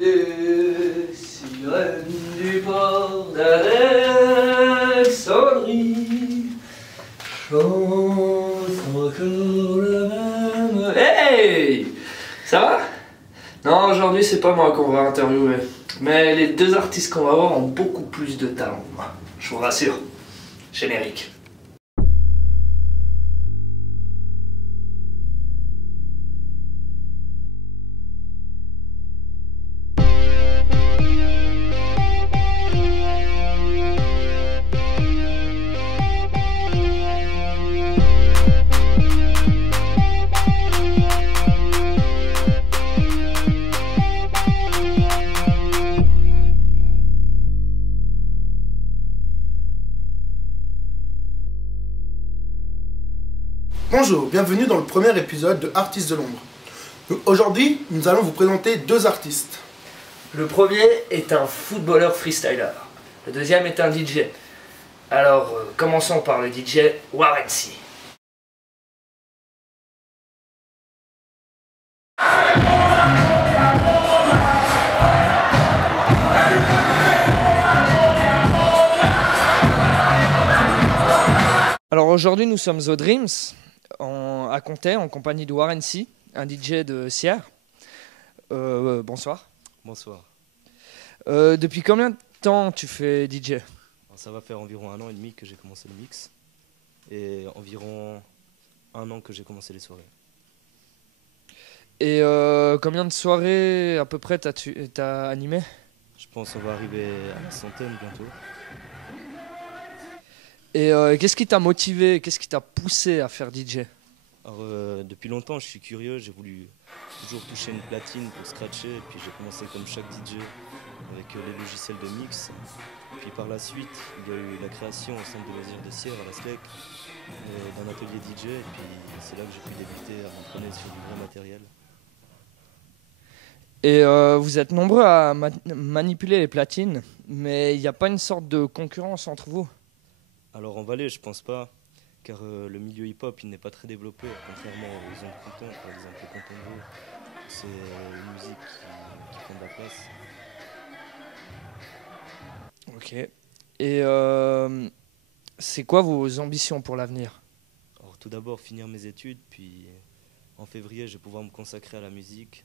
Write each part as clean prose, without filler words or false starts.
Les sirènes du port d'Alexandrie chantent encore la même. Hey! Ça va? Non, aujourd'hui c'est pas moi qu'on va interviewer. Mais les deux artistes qu'on va voir ont beaucoup plus de talent. Je vous rassure. Générique. Bonjour, bienvenue dans le premier épisode de Artistes de l'ombre. Aujourd'hui, nous allons vous présenter deux artistes. Le premier est un footballeur freestyler. Le deuxième est un DJ. Alors, commençons par le DJ Warren C. Alors aujourd'hui, nous sommes au Dreams, à Comté, en compagnie de Warren C, un DJ de Sierre. Bonsoir. Bonsoir. Depuis combien de temps tu fais DJ? Alors, ça va faire environ 1 an et demi que j'ai commencé le mix et environ 1 an que j'ai commencé les soirées. Et combien de soirées à peu près t'as animé? Je pense qu'on va arriver à la centaine bientôt. Et qu'est-ce qui t'a motivé, qu'est-ce qui t'a poussé à faire DJ? Alors, depuis longtemps, je suis curieux, j'ai voulu toujours toucher une platine pour scratcher, et puis j'ai commencé comme chaque DJ avec les logiciels de mix. Puis par la suite, il y a eu la création au centre de loisirs de Sierre, à la SLEC, d'un atelier DJ, et puis c'est là que j'ai pu débuter à m'entraîner sur du vrai matériel. Et vous êtes nombreux à manipuler les platines, mais il n'y a pas une sorte de concurrence entre vous? Alors en Valais, je pense pas, car le milieu hip-hop il n'est pas très développé, contrairement aux zones canton, par exemple le canton de Vaud, c'est une musique qui prend de la place. Ok. Et c'est quoi vos ambitions pour l'avenir? Alors tout d'abord finir mes études, puis en février je vais pouvoir me consacrer à la musique.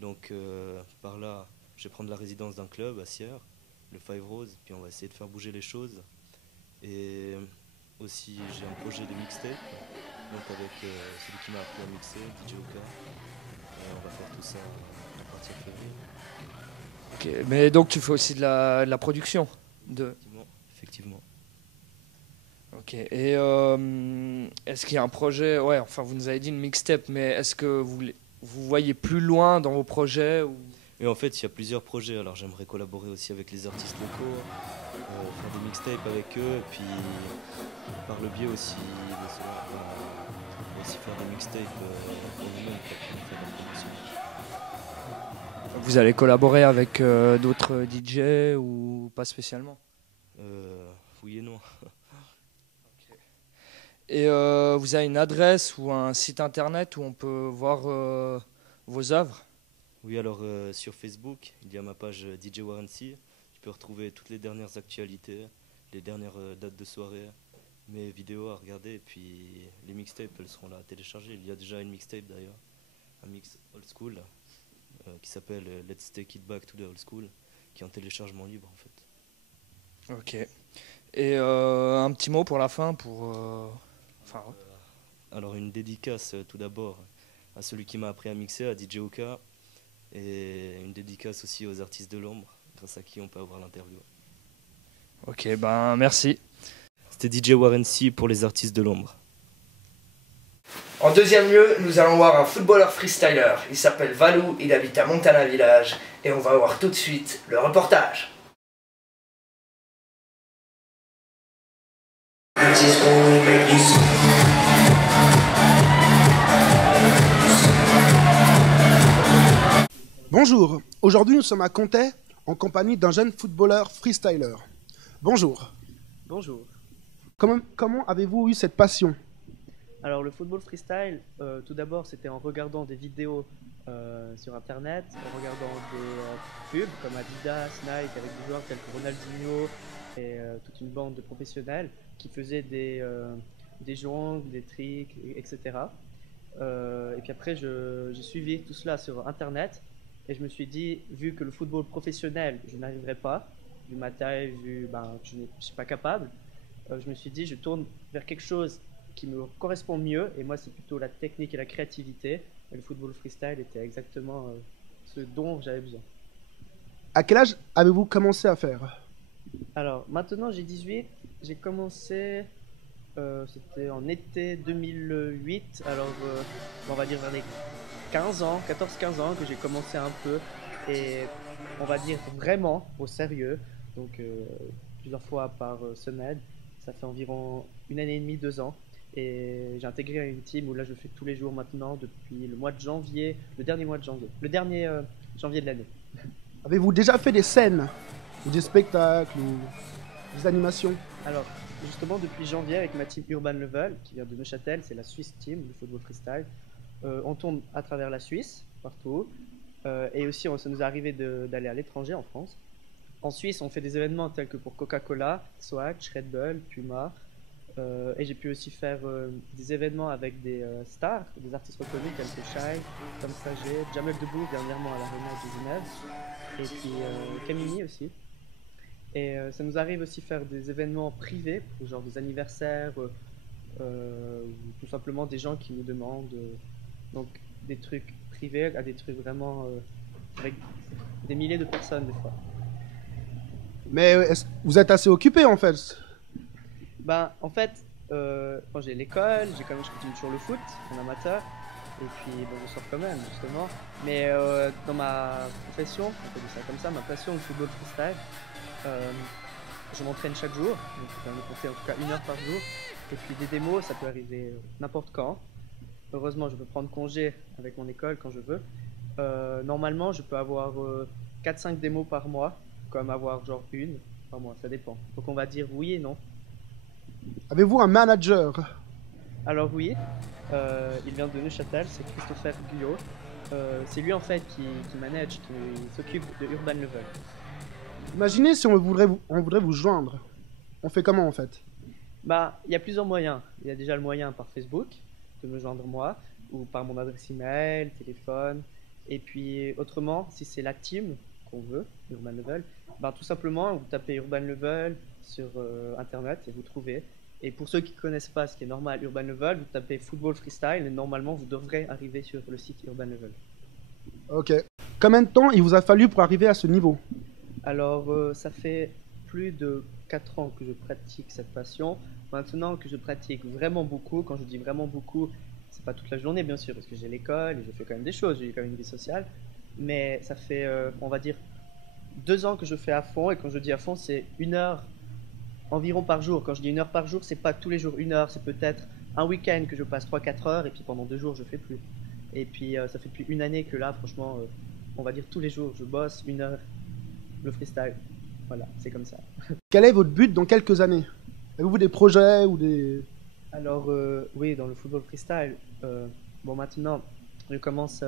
Donc par là, je vais prendre la résidence d'un club à Sierre, le Five Rose, puis on va essayer de faire bouger les choses. Et aussi j'ai un projet de mixtape, donc avec celui qui m'a appris à mixer, DJ Oka. On va faire tout ça à partir de février. Ok, mais donc tu fais aussi de la production Effectivement. Ok, et est-ce qu'il y a un projet, ouais, enfin vous nous avez dit une mixtape, mais est-ce que vous voyez plus loin dans vos projets ou... Et en fait, il y a plusieurs projets, alors j'aimerais collaborer aussi avec les artistes locaux, faire des mixtapes avec eux, et puis par le biais aussi de cela, aussi faire des mixtapes pour nous-mêmes, pour faire de la production. Vous allez collaborer avec d'autres DJ ou pas spécialement? Oui et non. Et vous avez une adresse ou un site internet où on peut voir vos œuvres? Oui, alors sur Facebook, il y a ma page DJ Warren C. Tu peux retrouver toutes les dernières actualités, les dernières dates de soirée, mes vidéos à regarder, et puis les mixtapes, elles seront là à télécharger. Il y a déjà une mixtape d'ailleurs, un mix old school, qui s'appelle Let's Take It Back to the Old School, qui est en téléchargement libre en fait. Ok. Et un petit mot pour la fin, Alors une dédicace tout d'abord à celui qui m'a appris à mixer, à DJ Oka, et une dédicace aussi aux artistes de l'ombre, grâce à qui on peut avoir l'interview. Ok, ben merci. C'était DJ Warren C pour les artistes de l'ombre. En deuxième lieu, nous allons voir un footballeur freestyler. Il s'appelle Valou, il habite à Montana Village, et on va voir tout de suite le reportage. Bonjour, aujourd'hui nous sommes à Comté en compagnie d'un jeune footballeur freestyler. Bonjour. Bonjour. Comment avez-vous eu cette passion? Alors le football freestyle, tout d'abord c'était en regardant des vidéos sur internet en regardant des pubs comme Adidas, Nike avec des joueurs tels que Ronaldinho et toute une bande de professionnels qui faisaient des jongles, des tricks, etc. Et puis après, j'ai suivi tout cela sur internet et je me suis dit, vu que le football professionnel, je n'arriverai pas, vu ma taille, vu que je ne suis pas capable, je me suis dit, je tourne vers quelque chose qui me correspond mieux. Et moi, c'est plutôt la technique et la créativité. Et le football freestyle était exactement ce dont j'avais besoin. À quel âge avez-vous commencé à faire? Alors, maintenant, j'ai 18. J'ai commencé, c'était en été 2008. Alors, on va dire vers les 15 ans, 14-15 ans que j'ai commencé un peu. Et on va dire vraiment au sérieux. Donc, plusieurs fois par semaine. Ça fait environ 1 année et demie, 2 ans. Et j'ai intégré une team où là je fais tous les jours maintenant depuis le mois de janvier, le dernier mois de janvier, le dernier janvier de l'année. Avez-vous déjà fait des scènes, ou des spectacles, ou des animations? Alors justement depuis janvier avec ma team Urban Level qui vient de Neuchâtel, c'est la Swiss Team du football freestyle. On tourne à travers la Suisse, partout. Et aussi ça nous est arrivé d'aller à l'étranger en France. En Suisse on fait des événements tels que pour Coca-Cola, Swatch, Red Bull, Puma. Et j'ai pu aussi faire des événements avec des stars, des artistes reconnus tels que Shai, Tom Saget, Jamel Debbouze dernièrement à l'Arena de Genève, et puis Camini aussi. Et ça nous arrive aussi faire des événements privés, genre des anniversaires, ou tout simplement des gens qui nous demandent donc des trucs privés à des trucs vraiment avec des milliers de personnes des fois. Mais vous êtes assez occupé en fait. En fait, quand j'ai l'école, je continue toujours le foot en amateur. Et puis, je sors quand même, justement. Mais dans ma profession, on peut dire ça comme ça, ma passion, le football freestyle, je m'entraîne chaque jour. Donc, je vais me compter en tout cas 1 heure par jour. Et puis, des démos, ça peut arriver n'importe quand. Heureusement, je peux prendre congé avec mon école quand je veux. Normalement, je peux avoir 4-5 démos par mois, comme avoir genre une par mois, ça dépend. Donc, on va dire oui et non. Avez-vous un manager? Alors oui, il vient de Neuchâtel, c'est Christopher Guyot. C'est lui en fait qui manage, qui s'occupe de Urban Level. Imaginez si on voudrait vous joindre. On fait comment en fait? Il y a plusieurs moyens. Il y a déjà le moyen par Facebook, de me joindre moi, ou par mon adresse email, téléphone. Et puis autrement, si c'est la team qu'on veut, Urban Level, tout simplement vous tapez Urban Level sur internet et vous trouvez. Et pour ceux qui ne connaissent pas, ce qui est normal, Urban Level, vous tapez Football Freestyle et normalement vous devrez arriver sur le site Urban Level. Ok. Combien de temps il vous a fallu pour arriver à ce niveau? Alors ça fait plus de 4 ans que je pratique cette passion. Maintenant que je pratique vraiment beaucoup, quand je dis vraiment beaucoup, c'est pas toute la journée bien sûr, parce que j'ai l'école et je fais quand même des choses, j'ai quand même une vie sociale. Mais ça fait, on va dire, 2 ans que je fais à fond, et quand je dis à fond, c'est 1 heure environ par jour. Quand je dis 1 heure par jour, c'est pas tous les jours 1 heure, c'est peut-être un week-end que je passe 3-4 heures, et puis pendant 2 jours, je fais plus. Et puis ça fait depuis 1 année que là, franchement, on va dire tous les jours, je bosse 1 heure le freestyle. Voilà, c'est comme ça. Quel est votre but dans quelques années? Avez-vous des projets ou des... Alors, oui, dans le football freestyle, maintenant, je commence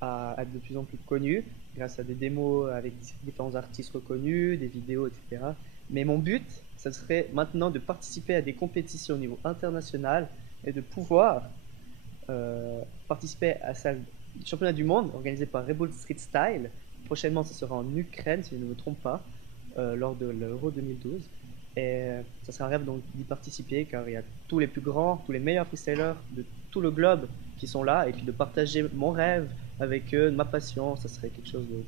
à être de plus en plus connu grâce à des démos avec différents artistes reconnus, des vidéos, etc. Mais mon but, ça serait maintenant de participer à des compétitions au niveau international et de pouvoir participer à ce championnat du monde organisé par Rebel Street Style. Prochainement, ce sera en Ukraine, si je ne me trompe pas, lors de l'Euro 2012. Et ça serait un rêve donc d'y participer, car il y a tous les plus grands, tous les meilleurs freestylers de tout le globe qui sont là, et puis de partager mon rêve avec eux, ma passion, ça serait quelque chose de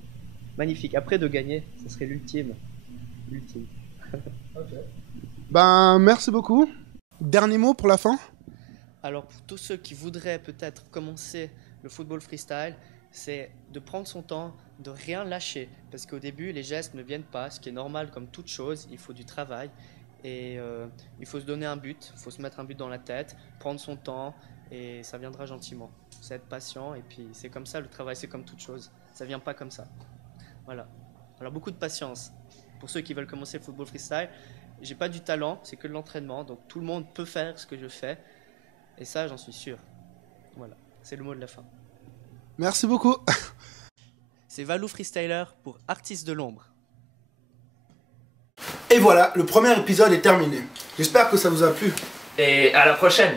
magnifique. Après, de gagner, ça serait l'ultime. L'ultime. Merci beaucoup. Dernier mot pour la fin? Alors, pour tous ceux qui voudraient peut-être commencer le football freestyle, c'est de prendre son temps, de rien lâcher. Parce qu'au début, les gestes ne viennent pas, ce qui est normal comme toute chose. Il faut du travail et il faut se donner un but, il faut se mettre un but dans la tête, prendre son temps et ça viendra gentiment. C'est être patient et puis c'est comme ça le travail, c'est comme toute chose. Ça vient pas comme ça. Voilà. Alors beaucoup de patience. Pour ceux qui veulent commencer le football freestyle, j'ai pas du talent, c'est que de l'entraînement. Donc tout le monde peut faire ce que je fais et ça, j'en suis sûr. Voilà, c'est le mot de la fin. Merci beaucoup. C'est Valou Freestyler pour Artistes de l'ombre. Et voilà, le premier épisode est terminé. J'espère que ça vous a plu. Et à la prochaine.